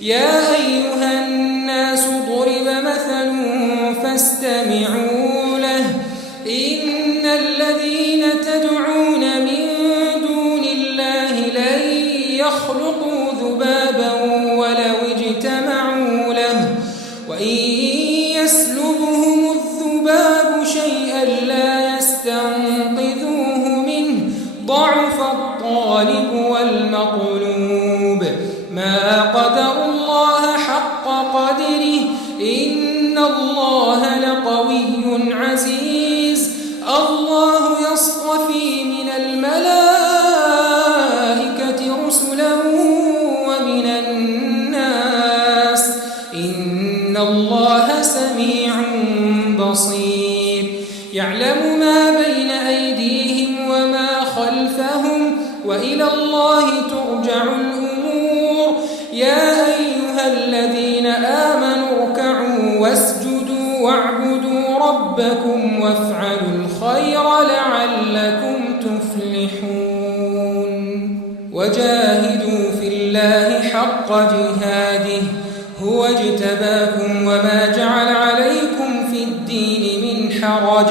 يا أيها الناس ضرب مثل فاستمعوا له إن الذين تدعون من دون الله لن يخلقوا ذبابا ولو اجتمعوا له وإن يسلبهم الذباب شيئا لا يستنقذوه منه ضعف الطالب والمطلوب ما قدروا الله حق قدره إن الله لقوي عزيز الله يصطفي من الملائكة رسلا ومن الناس إن الله سميع بصير يعلم ما بين أيديهم وما خلفهم وإلى الله ترجع الأمور يا أيها الذين آمنوا اركعوا واسجدوا واعبدوا ربكم وافعلوا الخير لعلكم تفلحون وجاهدوا في الله حق جهاده هو اجتباكم وما جعل عليكم في الدين من حرج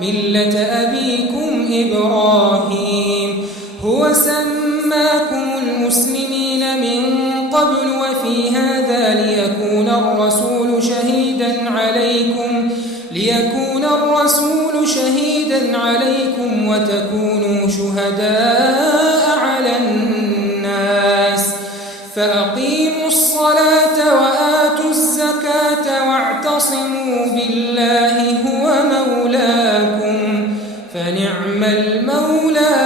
ملة أبيكم إبراهيم هو سماكم المسلمين من قبل وفي هذا ليكون الرسول شهيدا عليكم وتكونوا شهداء على الناس فأقيموا الصلاة وآتوا الزكاة واعتصموا بالله هو مولاكم فنعم المولى